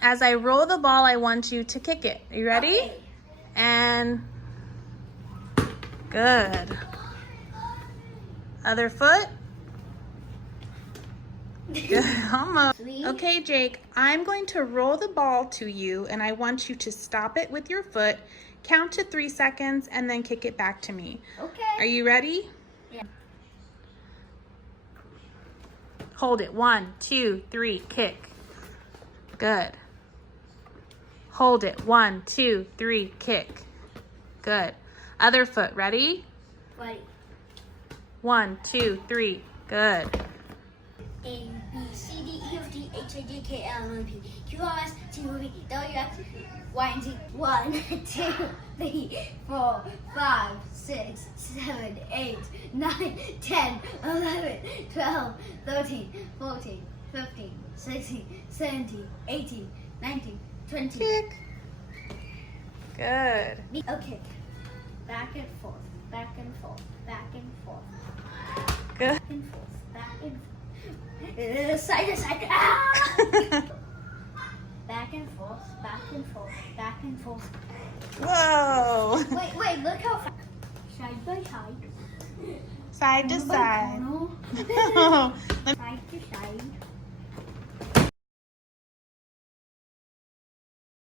as I roll the ball, I want you to kick it. Are you ready? Okay. And good. Other foot. Good. Almost. Okay, Jake, I'm going to roll the ball to you and I want you to stop it with your foot, count to 3 seconds, and then kick it back to me. Okay. Are you ready? Yeah. Hold it. 1, 2, 3, kick. Good. Hold it. 1, 2, 3, kick. Good. Other foot. Ready? Ready. 1, 2, 3. Good. A, B, C, D, E, F, G, H, I, J, K, L, M, N, P, Q, R, S, T, U, V, W, X, Y, and Z. 1, 2, 3, 4, 5, 6, 7, 8, 9, 10, 11, 12, 13, 14, 15, 16, 17, 18, 19, 20. Kick. Good. Okay. Back and forth, back and forth, back and forth, Good. back and forth, back and forth. Side to side. Ah! Back and forth, back and forth, back and forth. Whoa. Wait, look how fast. Side by side. Side to side. Corner by corner. Side to side.